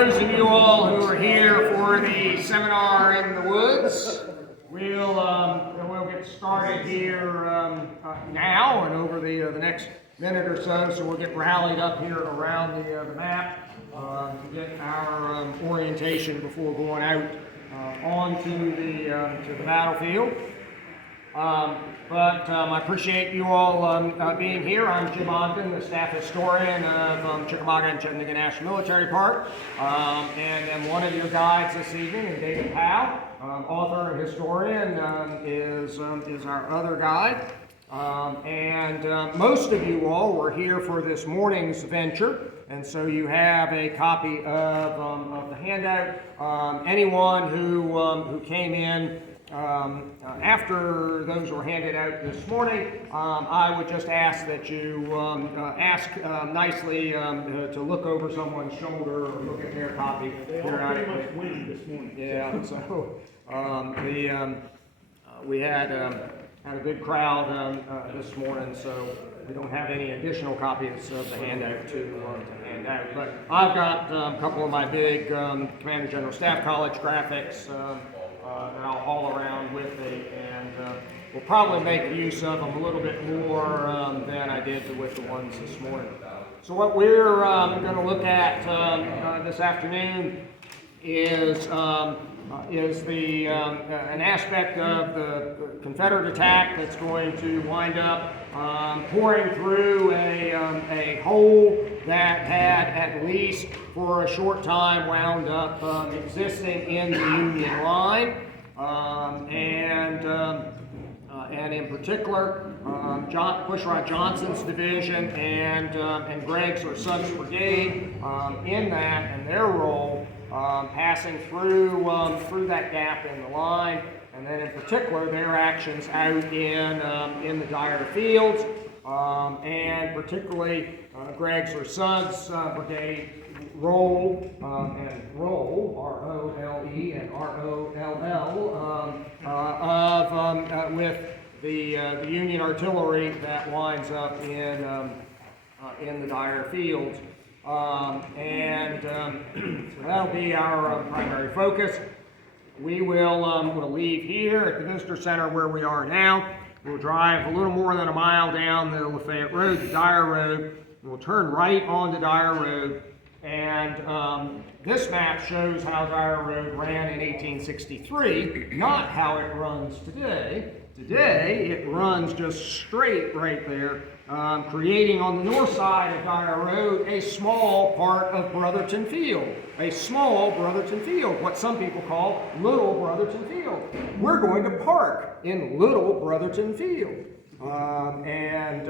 those of you all who are here for the seminar in the woods, we'll get started here now and over the next minute or so. So we'll get rallied up here around the map to get our orientation before going out onto the battlefield. I appreciate you all being here. I'm Jim Ogden, the staff historian of Chickamauga and Chattanooga National Military Park, and I'm one of your guides this evening. And David Powell, author and historian, is our other guide. Most of you all were here for this morning's venture, and so you have a copy of the handout. Anyone who came in after those were handed out this morning, I would just ask that you ask nicely to look over someone's shoulder or look at their copy. They all pretty much win this morning. Yeah, so we had a good crowd this morning, so we don't have any additional copies of the handout to hand out. But I've got a couple of my big Commander General Staff College graphics that I'll haul around with me, and we'll probably make use of them a little bit more than I did with the ones this morning. So what we're going to look at this afternoon is an aspect of the Confederate attack that's going to wind up pouring through a hole that had, at least for a short time, wound up existing in the Union line, and in particular, Bushrod Johnson's division and Gregg's or Suggs Brigade in that and their role passing through that gap in the line, and then in particular their actions out in the dire fields, and particularly Gregg's or Suggs Brigade role and role R-O-L-E and R-O-L-L with the Union artillery that winds up in the dire fields. So that'll be our primary focus. We will we'll leave here at the Visitor Center where we are now. We'll drive a little more than a mile down the Lafayette Road to Dyer Road. We'll turn right onto Dyer Road. And this map shows how Dyer Road ran in 1863, not how it runs today. Today, it runs just straight right there, creating on the north side of Dyer Road a small part of Brotherton Field. A small Brotherton Field, what some people call Little Brotherton Field. We're going to park in Little Brotherton Field. And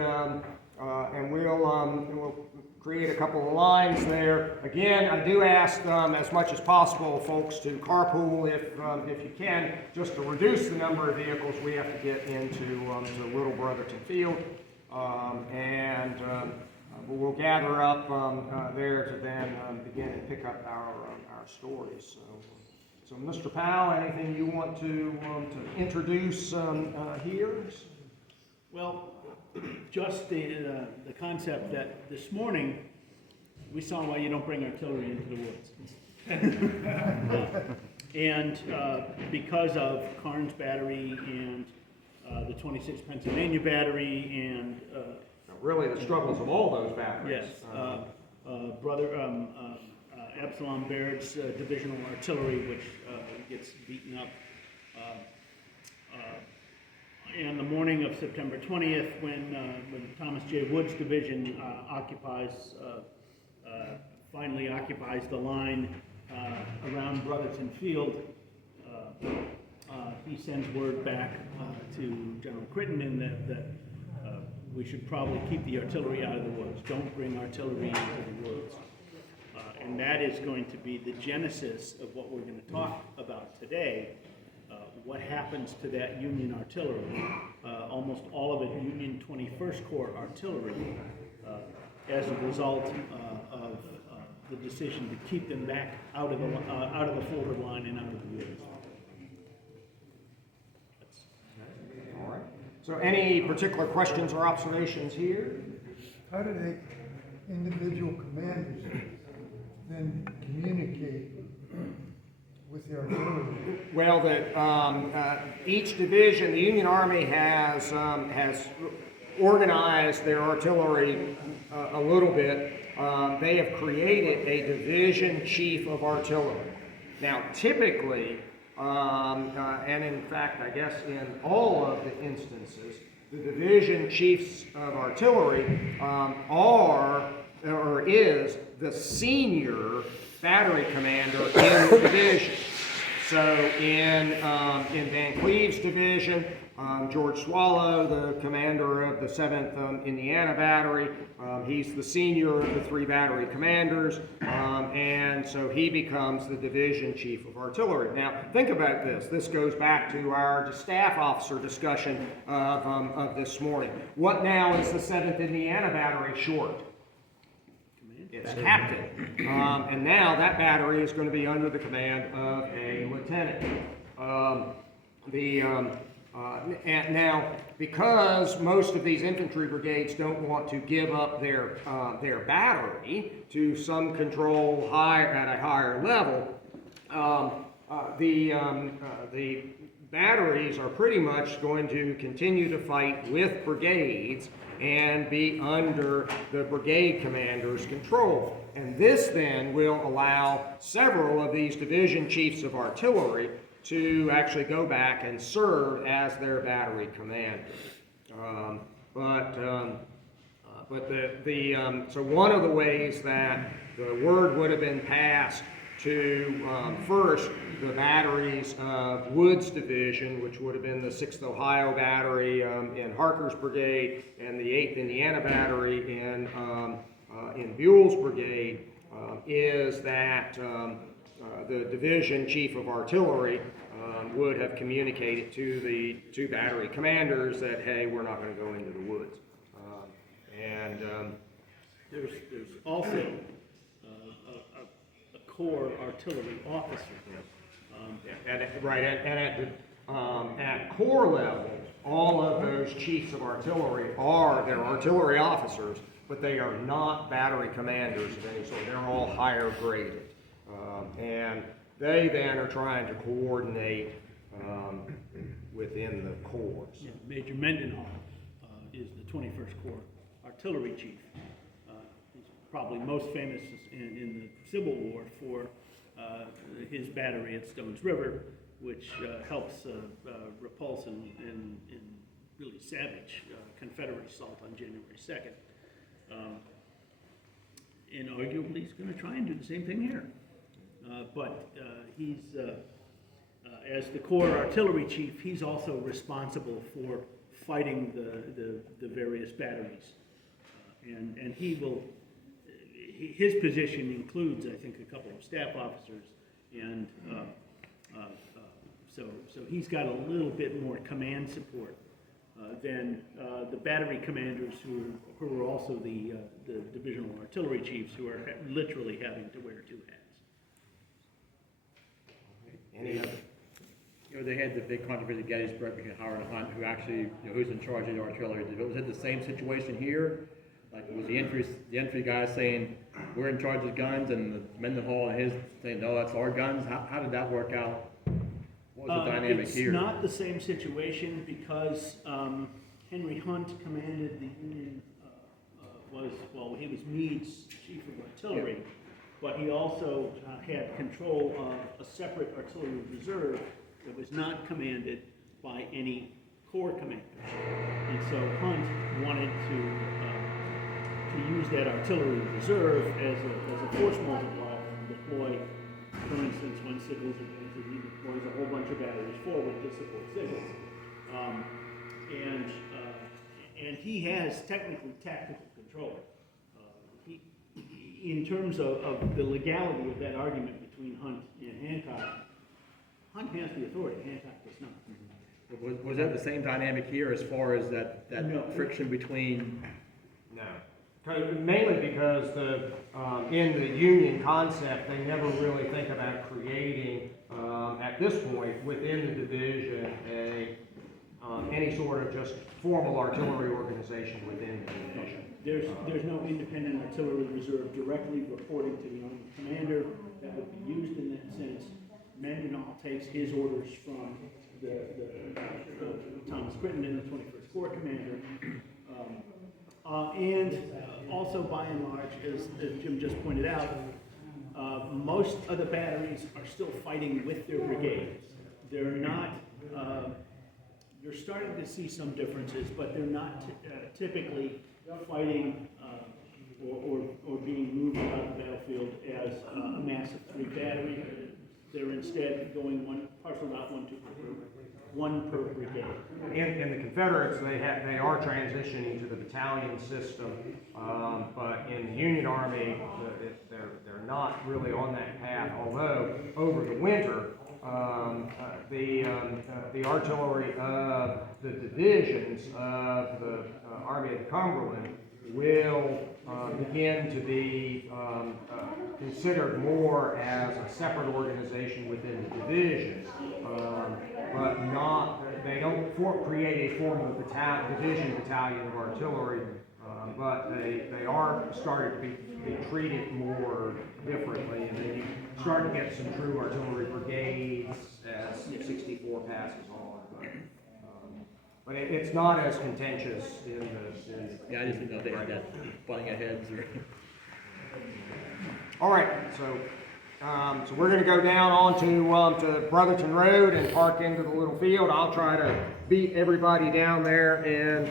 we'll create a couple of lines there. Again, I do ask as much as possible, folks, to carpool if you can, just to reduce the number of vehicles we have to get into Little Brotherton Field. We'll gather up there to then begin and pick up our stories. So, Mr. Powell, anything you want to introduce here? Well, just the concept that this morning we saw why you don't bring artillery into the woods. And because of Karnes Battery and the 26th Pennsylvania Battery and really the struggles of all those batteries. Yes, Absalom Baird's divisional artillery, which gets beaten up. And the morning of September 20th, when Thomas J. Wood's division finally occupies the line around Brotherton Field, he sends word back to General Crittenden that we should probably keep the artillery out of the woods. Don't bring artillery into the woods. And that is going to be the genesis of what we're going to talk about today. What happens to that Union artillery, almost all of it Union 21st Corps artillery, as a result of the decision to keep them back out of the forward line and out of the woods. All right. So any particular questions or observations here? How do they individual commanders then communicate Well, each division, the Union Army has organized their artillery a little bit. They have created a division chief of artillery. Now, typically, and in fact, I guess in all of the instances, the division chiefs of artillery is the senior battery commander in the division. So in Van Cleve's division, George Swallow, the commander of the 7th Indiana Battery, he's the senior of the 3 battery commanders, and so he becomes the division chief of artillery. Now, think about this. This goes back to our staff officer discussion of this morning. What now is the 7th Indiana Battery short? It's captain. And now that battery is going to be under the command of a lieutenant. And now, because most of these infantry brigades don't want to give up their battery to some control at a higher level, the batteries are pretty much going to continue to fight with brigades and be under the brigade commander's control. And this then will allow several of these division chiefs of artillery to actually go back and serve as their battery commander. So one of the ways that the word would have been passed to first the batteries of Wood's division, which would have been the 6th Ohio Battery in Harker's brigade, and the 8th Indiana Battery in Buell's brigade, is that the division chief of artillery would have communicated to the 2 battery commanders that, hey, we're not going to go into the woods. There's also a corps artillery officer. At corps level, all of those chiefs of artillery they're artillery officers, but they are not battery commanders of any sort. They're all higher graded. And they then are trying to coordinate within the corps. Yeah, Major Mendenhall is the 21st Corps artillery chief. He's probably most famous in the Civil War for his battery at Stones River, which helps repulse and really savage Confederate assault on January 2nd. And arguably he's going to try and do the same thing here. But he's, as the Corps artillery chief, he's also responsible for fighting the various batteries. And he will, his position includes, I think, a couple of staff officers, and so he's got a little bit more command support than the battery commanders who are also the divisional artillery chiefs, who are literally having to wear 2 hats. Any other? They had the big controversy at Gettysburg between Howard and Hunt, who actually, who's in charge of the artillery. Was it the same situation here? Like, was the infantry guy saying, we're in charge of guns, and the Mendenhall and his saying, no, that's our guns? How did that work out? What was the dynamic here? It's not the same situation because Henry Hunt commanded the Union, he was Meade's chief of artillery, yeah. But he also had control of a separate artillery reserve that was not commanded by any corps commander. And so Hunt wanted to use that artillery reserve as a force multiplier and deploy, for instance, when Sickles advances, he deploys a whole bunch of batteries forward to support Sickles. And he has technically tactical control. In terms of the legality of that argument between Hunt and Hancock, Hunt has the authority, Hancock does not. Was that the same dynamic here as far as that No. friction between? No. Mainly because in the Union concept, they never really think about creating, at this point, within the division, any sort of just formal artillery organization within the division. There's no independent artillery reserve directly reporting to the Army commander that would be used in that sense. Mendenhall takes his orders from the Thomas Crittenden, the 21st Corps commander. Also, by and large, as Jim just pointed out, most of the batteries are still fighting with their brigades. They're not, you're starting to see some differences, but they're not typically fighting or being moved about the battlefield as a massive 3 battery. They're instead going one partial route, one per brigade. In the Confederates, they are transitioning to the battalion system, but in the Union Army, they're not really on that path. Although over the winter, the artillery of the divisions of the Army of the Cumberland will begin to be considered more as a separate organization within the division, but not, they don't create a formal division battalion of artillery, but they are starting to be treated more differently, and then you start to get some true artillery brigades as 64 passes on. But it's not as contentious in the. Yeah, I just didn't know if they had that butting of heads or. All right, so we're going to go down onto to Brotherton Road and park into the little field. I'll try to beat everybody down there and